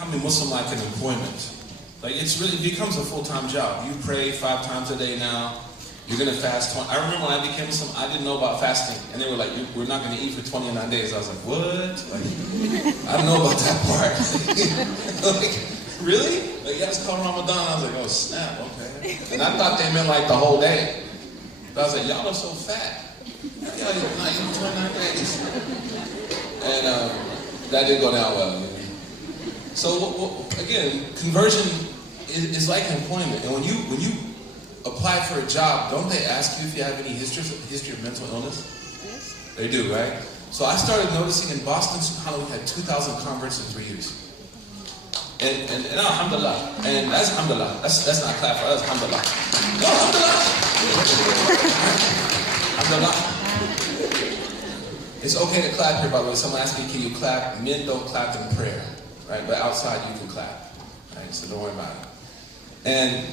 becoming Muslim like an employment. Like it becomes a full-time job. You pray 5 times a day now. You're going to fast 20. I remember when I became Muslim, I didn't know about fasting. And they were like, we're not going to eat for 29 days. I was like, what? Like, I don't know about that part. Like, really? Like, yeah, it's called Ramadan. I was like, oh, snap, okay. And I thought they meant like the whole day. But I was like, y'all are so fat. Y'all not eating 29 days. And that didn't go down well. You know? So, again, conversion is like employment. And when you apply for a job, don't they ask you if you have any history of mental illness? Yes. They do, right? So I started noticing in Boston, subhanAllah, we had 2,000 converts in 3 years. And alhamdulillah. And that's alhamdulillah. That's not clap for us, alhamdulillah. No, alhamdulillah. Alhamdulillah. It's okay to clap here, by the way. Someone asked me, can you clap? Men don't clap in prayer, right? But outside you can clap, right? So don't worry about it. And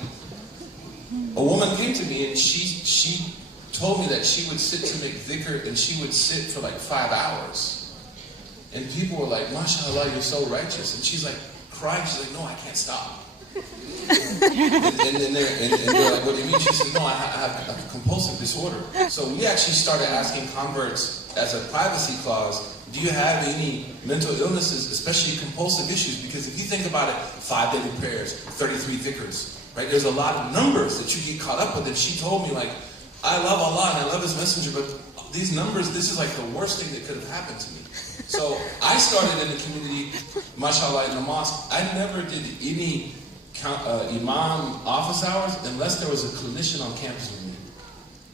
a woman came to me and she told me that she would sit to make dhikr and she would sit for like 5 hours. And people were like, mashallah, you're so righteous. And she's like crying, she's like, no, I can't stop. and they're like, what do you mean? She said, no, I have a compulsive disorder. So we actually started asking converts as a privacy clause, do you have any mental illnesses, especially compulsive issues? Because if you think about it, 5 daily prayers, 33 dhikrs, right? There's a lot of numbers that you get caught up with. And she told me, like, I love Allah and I love His Messenger, but these numbers, this is like the worst thing that could have happened to me. So I started in the community, mashallah, in the mosque. I never did any imam office hours unless there was a clinician on campus with me,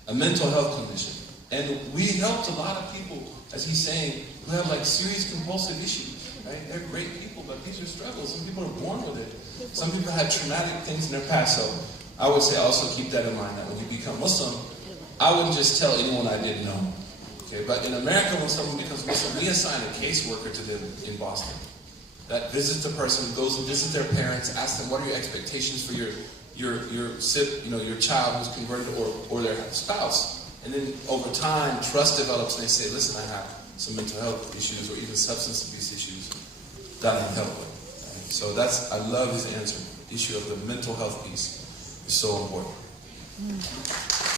a mental health clinician. And we helped a lot of people, as he's saying, who have like serious compulsive issues, right? They're great people, but these are struggles. Some people are born with it. Some people had traumatic things in their past. So I would say also keep that in mind, that when you become Muslim, I wouldn't just tell anyone I didn't know. Okay, but in America, when someone becomes Muslim, we assign a caseworker to them in Boston that visits the person, goes and visits their parents, asks them what are your expectations for your child who's converted or their spouse. And then over time, trust develops and they say, listen, I have some mental health issues or even substance abuse issues that I need help with. Right? So I love his answer. The issue of the mental health piece is so important.